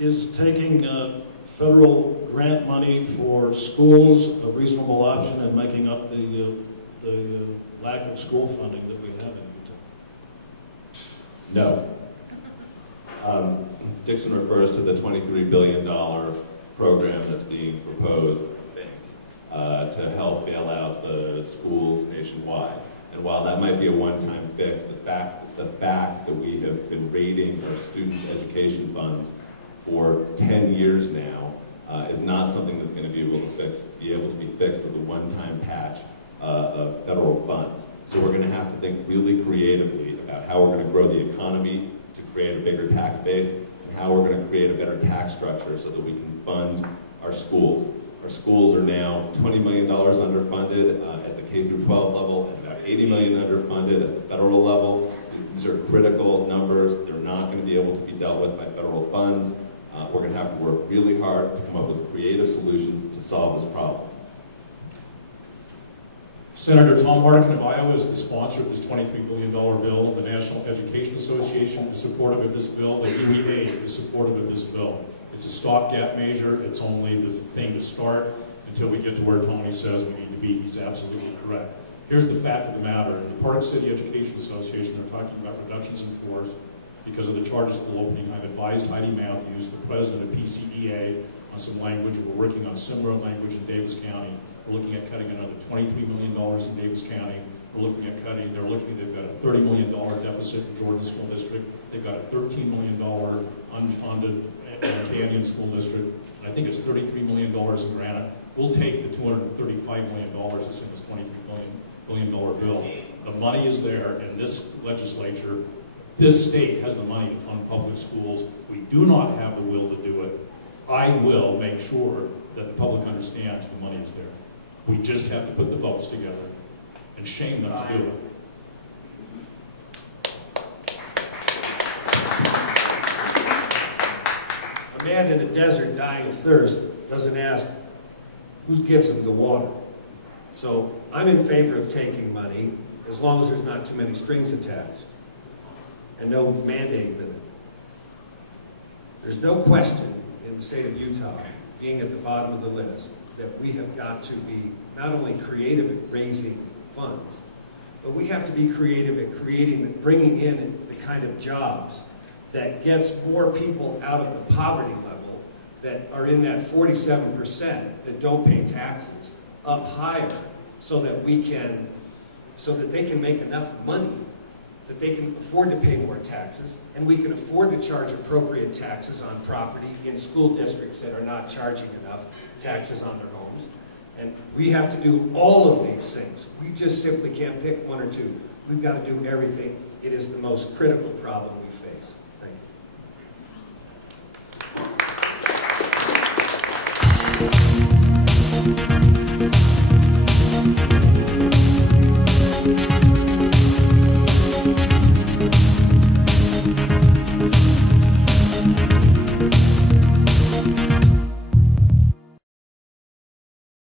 Is taking federal grant money for schools a reasonable option in making up the lack of school funding that we have in Utah? No. Dixon refers to the $23 billion program that's being proposed, I think, to help bail out the schools nationwide. And while that might be a one-time fix, the fact that we have been raiding our students' education funds for 10 years now is not something that's going to be able to be fixed with a one-time patch of federal funds. So we're going to have to think really creatively about how we're going to grow the economy to create a bigger tax base, and how we're going to create a better tax structure so that we can fund our schools. Our schools are now $20 million underfunded at the K through 12 level, and about $80 million underfunded at the federal level. These are critical numbers. They're not going to be able to be dealt with by federal funds. We're going to have to work really hard to come up with creative solutions to solve this problem. Senator Tom Harkin of Iowa is the sponsor of this $23 billion bill. The National Education Association is supportive of this bill. The UEA is supportive of this bill. It's a stopgap measure. It's only the thing to start until we get to where Tony says we need to be. He's absolutely correct. Here's the fact of the matter. In the Park City Education Association, they're talking about reductions in force because of the charter school opening. I've advised Heidi Matthews, the president of PCEA, on some language. We're working on similar language in Davis County. We're looking at cutting another $23 million in Davis County. They've got a $30 million deficit in Jordan School District. They've got a $13 million unfunded Canyon School District. And I think it's $33 million in Granite. We'll take the $235 million that's in this $23 billion bill. The money is there in this legislature. This state has the money to fund public schools. We do not have the will to do it. I will make sure that the public understands the money is there. We just have to put the votes together. And shame them to do it. A man in a desert dying of thirst doesn't ask who gives him the water. So I'm in favor of taking money as long as there's not too many strings attached and no mandate with it. There's no question in the state of Utah, being at the bottom of the list, that we have got to be not only creative at raising funds, but we have to be creative at bringing in the kind of jobs that gets more people out of the poverty level that are in that 47% that don't pay taxes up higher, so that they can make enough money that they can afford to pay more taxes, and we can afford to charge appropriate taxes on property in school districts that are not charging enough taxes on their homes. And we have to do all of these things. We just simply can't pick one or two. We've got to do everything. It is the most critical problem